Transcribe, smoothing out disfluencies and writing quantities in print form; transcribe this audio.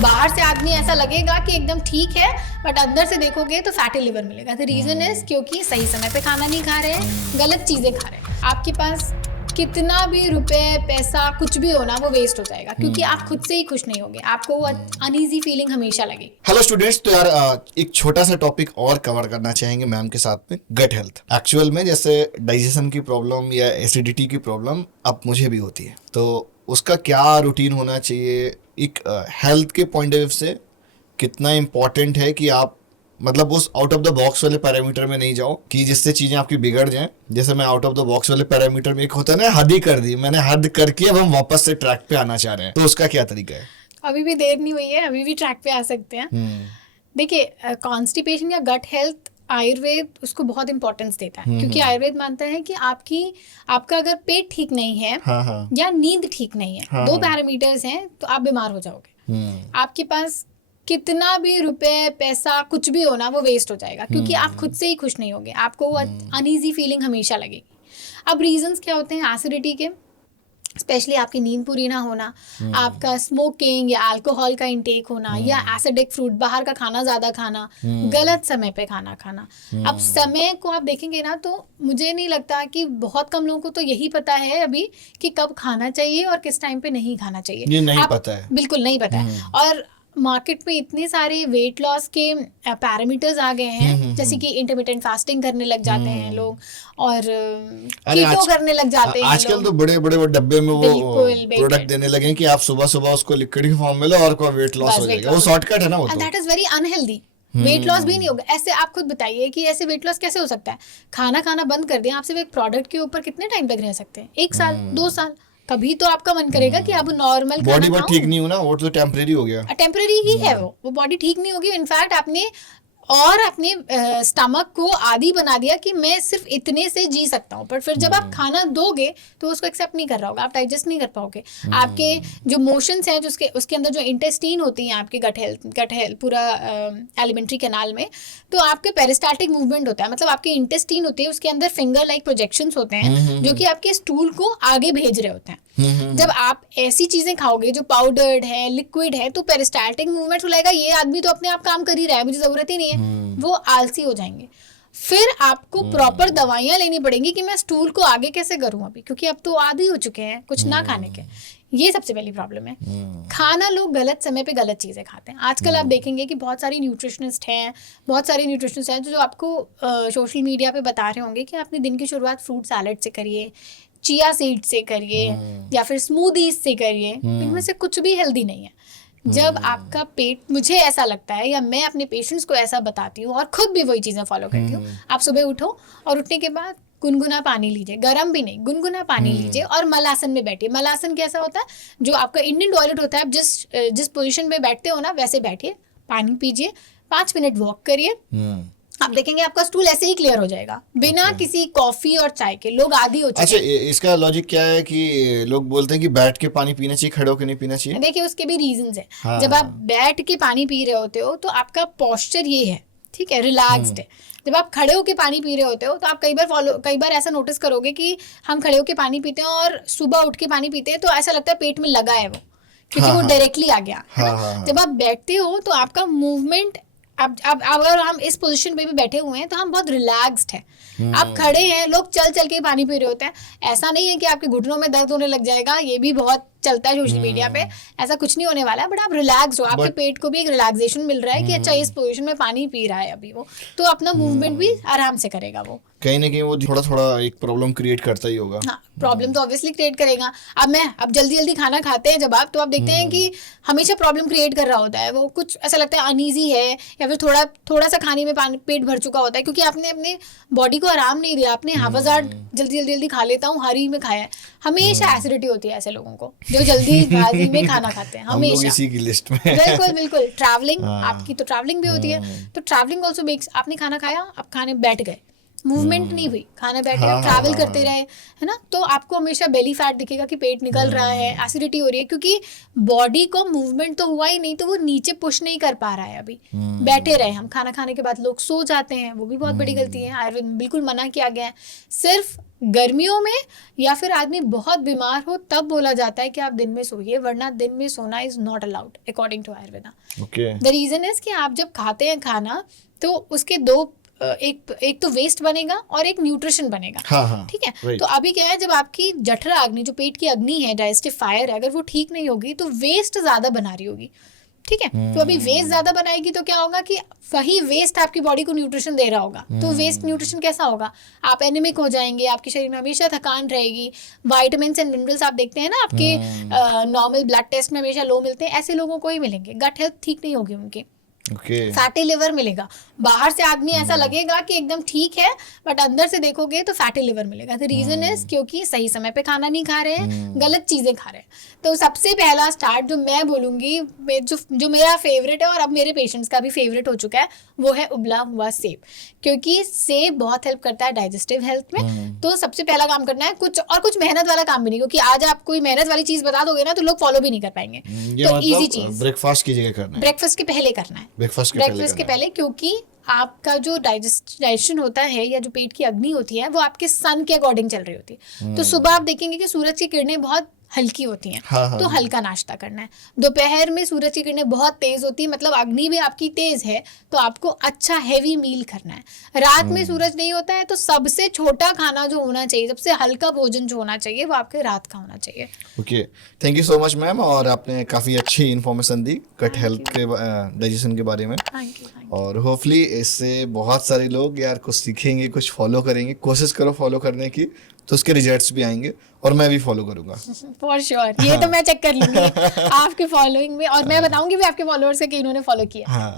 बाहर से आदमी ऐसा लगेगा कि एकदम ठीक है, बट अंदर से देखोगे तो फैटी लिवर मिलेगा। द रीजन इज क्योंकि सही समय पे खाना नहीं खा रहे हैं, गलत चीजें खा रहे हैं। आपके पास कितना भी रुपए पैसा कुछ भी हो ना, वो वेस्ट हो जाएगा क्योंकि आप खुद से ही खुश नहीं होगे, आपको वो अनईजी फीलिंग हमेशा लगेगी। हेलो स्टूडेंट्स, तो यार एक छोटा सा टॉपिक और कवर करना चाहेंगे मैम के साथ में, गट हेल्थ। एक्चुअल में जैसे डाइजेशन की प्रॉब्लम या एसिडिटी की प्रॉब्लम अब मुझे भी होती है, तो उसका क्या रूटीन होना चाहिए, एक हेल्थ के पॉइंट ऑफ व्यू से कितना इम्पोर्टेंट है कि आप मतलब उस आउट ऑफ द बॉक्स वाले पैरामीटर में नहीं जाओ कि जिससे चीजें आपकी बिगड़ जाएं। जैसे मैं आउट ऑफ द बॉक्स वाले पैरामीटर में, एक होता है ना, हद ही कर दी मैंने, हद करके अब हम वापस से ट्रैक पे आना चाह रहे हैं, तो उसका क्या तरीका है? अभी भी देर नहीं हुई है, अभी भी ट्रैक पे आ सकते हैं। देखिए, कॉन्स्टिपेशन या गट हेल्थ आयुर्वेद उसको बहुत इंपॉर्टेंस देता है, क्योंकि आयुर्वेद मानता है कि आपका अगर पेट ठीक नहीं है या नींद ठीक नहीं है, दो पैरामीटर्स हैं, तो आप बीमार हो जाओगे। आपके पास कितना भी रुपए पैसा कुछ भी हो ना, वो वेस्ट हो जाएगा क्योंकि आप खुद से ही खुश नहीं होगे, आपको वो अनईजी फीलिंग हमेशा लगेगी। अब रीजंस क्या होते हैं एसिडिटी के? स्पेशली आपकी नींद पूरी ना होना, आपका स्मोकिंग या अल्कोहल का इंटेक होना, या एसिडिक फ्रूट, बाहर का खाना ज़्यादा खाना, गलत समय पे खाना खाना। अब समय को आप देखेंगे ना, तो मुझे नहीं लगता कि बहुत कम लोगों को तो यही पता है अभी कि कब खाना चाहिए और किस टाइम पे नहीं खाना चाहिए। ये नहीं पता है, बिल्कुल नहीं पता है। और मार्केट में इतने सारे वेट लॉस के पैरामीटर्स आ गए हैं, जैसे कि इंटरमिटेंट फास्टिंग करने लग जाते हैं लोग, और कीटो करने लग जाते हैं। आजकल तो बड़े बड़े डब्बे में वो प्रोडक्ट देने लगे हैं कि आप सुबह सुबह उसको लिक्विड की फॉर्म में लो और आपका वेट लॉस हो जाएगा। वो शॉर्टकट है ना, वो तो that is very unhealthy. Weight loss भी नहीं होगा ऐसे। आप खुद बताइए कि ऐसे वेट लॉस कैसे हो सकता है? खाना खाना बंद कर दिया, आप सिर्फ एक प्रोडक्ट के ऊपर कितने टाइम तक रह सकते हैं? 1 साल 2 साल? कभी तो आपका मन करेगा कि अब नॉर्मल बॉडी पर ठीक नहीं हो ना, वो तो टेम्परेरी हो गया, टेम्परेरी ही है, वो बॉडी ठीक नहीं होगी। इनफैक्ट आपने अपने स्टमक को आदी बना दिया कि मैं सिर्फ इतने से जी सकता हूँ, पर फिर जब आप खाना दोगे तो उसको एक्सेप्ट नहीं कर रहा होगा, आप डाइजेस्ट नहीं कर पाओगे। आपके जो मोशंस हैं, जो उसके अंदर जो इंटेस्टीन होती हैं आपके गट हेल्थ पूरा एलिमेंट्री कैनाल में, तो आपके पेरिस्टाल्टिक मूवमेंट होता है, मतलब आपके इंटेस्टीन होते हैं, उसके अंदर फिंगर लाइक प्रोजेक्शंस होते हैं जो कि आपके स्टूल को आगे भेज रहे होते हैं। जब आप ऐसी चीजें खाओगे जो पाउडर्ड है, लिक्विड है, तो पेरिस्टाल्टिक मूवमेंट लगेगा ये आदमी तो अपने आप काम कर ही रहा है, मुझे जरूरत ही नहीं है। वो आलसी हो जाएंगे। फिर आपको प्रॉपर दवाइयां लेनी पड़ेंगी कि मैं स्टूल को आगे कैसे करूं अभी, क्योंकि अब तो आदी हो चुके हैं कुछ ना खाने के। ये सबसे पहली प्रॉब्लम है। खाना लोग गलत समय पे गलत चीज़ें खाते हैं। आजकल आप देखेंगे कि बहुत सारे न्यूट्रिशनिस्ट हैं जो आपको सोशल मीडिया पे बता रहे होंगे कि आपने दिन की शुरुआत फ्रूट सैलेड से करिए, चिया सीड से करिए, या फिर स्मूदीज से करिए। इनमें से कुछ भी हेल्दी नहीं है। जब आपका पेट, मुझे ऐसा लगता है या मैं अपने पेशेंट्स को ऐसा बताती हूँ और खुद भी वही चीज़ें फॉलो करती हूँ, आप सुबह उठो और उठने के बाद गुनगुना पानी लीजिए, गर्म भी नहीं, गुनगुना पानी लीजिए और मलासन में बैठिए। मलासन कैसा होता है? जो आपका इंडियन टॉयलेट होता है, आप जिस पोजीशन में बैठते हो ना, वैसे बैठिए, पानी पीजिए, 5 मिनट वॉक करिए, आप देखेंगे आपका स्टूल ऐसे ही क्लियर हो जाएगा, बिना किसी कॉफी और चाय के। लोग आदी हो चुके हैं। अच्छा, इसका लॉजिक क्या है कि लोग बोलते हैं कि बैठ के पानी पीना चाहिए, खड़े होकर नहीं पीना चाहिए? देखिए, उसके भी रीजंस हैं। जब आप बैठ के पानी पी रहे होते हो तो आपका पोस्चर ये है, ठीक है, रिलैक्स्ड है। जब आप खड़े होके पानी पी रहे होते हो तो आप कई बार ऐसा नोटिस करोगे कि हम खड़े होके पानी पीते हैं और सुबह उठ के पानी पीते हैं तो ऐसा लगता है पेट में लगा है वो, क्योंकि वो डायरेक्टली आ गया है ना। जब आप बैठते हो तो आपका मूवमेंट, अब अगर हम इस पोजीशन पे भी बैठे हुए हैं तो हम बहुत रिलैक्स्ड हैं। आप खड़े हैं, लोग चल चल के पानी पी रहे होते हैं। ऐसा नहीं है कि आपके घुटनों में दर्द होने लग जाएगा, ये भी बहुत चलता है सोशल मीडिया पे, ऐसा कुछ नहीं होने वाला है। बट आप रिलैक्स हो, आपके पेट को भी एक रिलैक्सेशन मिल रहा है कि अच्छा इस पोजीशन में पानी पी रहा है अभी वो, तो अपना मूवमेंट भी आराम से करेगा। वो कहीं ना कहीं वो थोड़ा थोड़ा एक प्रॉब्लम क्रिएट करता ही होगा। हाँ, प्रॉब्लम तो ऑब्वियसली क्रिएट करेगा। अब जल्दी जल्दी खाना खाते हैं जब आप, तो आप देखते हैं कि हमेशा प्रॉब्लम क्रिएट कर रहा होता है वो। कुछ ऐसा लगता है अनईजी है, या फिर थोड़ा सा खाने में पेट भर चुका होता है, क्योंकि आपने अपने बॉडी को आराम नहीं दिया। आपने हाफाजात जल्दी खा लेता हूँ, हरी में खाया है। हमेशा एसिडिटी होती है ऐसे लोगों को जो जल्दीबाजी में खाना खाते हैं, हमेशा। इसी की लिस्ट में बिल्कुल। ट्रैवलिंग, आपकी तो ट्रैवलिंग भी होती है, तो ट्रैवलिंग ऑल्सो मेक्स, आपने खाना खाया, आप खाने बैठ गए, मूवमेंट नहीं हुई, खाना बैठे हाँ, आप ट्रैवल हाँ, करते हाँ। रहे, है ना, तो आपको हमेशा बेली फैट दिखेगा कि पेट निकल रहा है, एसिडिटी हो रही है, क्योंकि बॉडी को मूवमेंट तो हुआ ही नहीं, तो वो नीचे पुश नहीं कर पा रहा है अभी। बैठे रहे हम, खाना खाने के बाद लोग सो जाते हैं, वो भी बहुत बड़ी गलती है, आयुर्वेद में बिल्कुल मना किया गया है। सिर्फ गर्मियों में या फिर आदमी बहुत बीमार हो तब बोला जाता है कि आप दिन में सोइए, वरना दिन में सोना is not allowed according to Ayurveda. Okay. The reason is कि आप जब खाते हैं खाना तो उसके दो एक तो वेस्ट बनेगा और एक न्यूट्रिशन बनेगा। हाँ, हाँ, ठीक है, right. तो अभी क्या है, जब आपकी जठरा अग्नि जो पेट की अग्नि है, डाइजेस्टिव फायर है, अगर वो ठीक नहीं होगी तो वेस्ट ज्यादा बना रही होगी। ठीक है, तो अभी वेस्ट ज्यादा बनाएगी तो क्या होगा कि वही वेस्ट आपकी बॉडी को न्यूट्रिशन दे रहा होगा, तो वेस्ट न्यूट्रिशन कैसा होगा, आप एनीमिक हो जाएंगे, आपके शरीर में हमेशा थकान रहेगी, वाइटामिन एंड मिनरल्स आप देखते हैं ना आपके नॉर्मल ब्लड टेस्ट में हमेशा लो मिलते हैं, ऐसे लोगों को ही मिलेंगे, गट हेल्थ ठीक नहीं होगी उनकी, ओके। फैटी लिवर मिलेगा। बाहर से आदमी ऐसा लगेगा कि एकदम ठीक है, बट अंदर से देखोगे तो फैटी लिवर मिलेगा। द रीजन इज क्योंकि सही समय पे खाना नहीं खा रहे हैं, गलत चीजें खा रहे हैं। तो सबसे पहला स्टार्ट जो मैं बोलूंगी, जो मेरा फेवरेट है और अब मेरे पेशेंट्स का भी फेवरेट हो चुका है, वो है उबला हुआ सेब, क्योंकि सेब बहुत हेल्प करता है डाइजेस्टिव हेल्थ में। तो सबसे पहला काम करना है, कुछ मेहनत वाला काम भी नहीं, क्योंकि आज आप कोई मेहनत वाली चीज बता दोगे ना तो लोग फॉलो भी नहीं कर पाएंगे। ये तो इजी मतलब चीज ब्रेकफास्ट की जगह करना है, ब्रेकफास्ट के पहले करना है, ब्रेकफास्ट के ब्रेकफास्ट के पहले, क्योंकि आपका जो डाइजेशन होता है या जो पेट की अग्नि होती है वो आपके सन के अकॉर्डिंग चल रही होती है। तो सुबह आप देखेंगे कि सूरज की किरणें बहुत हल्की होती हैं, हाँ, तो हाँ। हल्का नाश्ता करना है। दोपहर में सूरज की किरणें बहुत तेज होती है, मतलब अग्नि भी आपकी तेज है, तो आपको अच्छा हैवी मील करना है। रात में सूरज नहीं होता है तो सबसे छोटा खाना जो होना चाहिए, सबसे हल्का भोजन जो होना चाहिए, वो आपके रात का होना चाहिए। Okay, thank you so much ma'am, और आपने काफ़ी अच्छी इन्फॉर्मेशन दी गट हेल्थ के डाइजेशन के बारे में, थैंक यू। और होपफुली इससे बहुत सारे लोग यार कुछ सीखेंगे, कुछ फॉलो करेंगे। कोशिश करो फॉलो करने की, तो उसके रिजल्ट्स भी आएंगे, और मैं भी फॉलो करूंगा फॉर श्योर, ये तो मैं चेक कर लूंगी आपके फॉलोइंग में, और मैं बताऊंगी भी आपके फॉलोअर्स के कि इन्होंने फॉलो किया। हाँ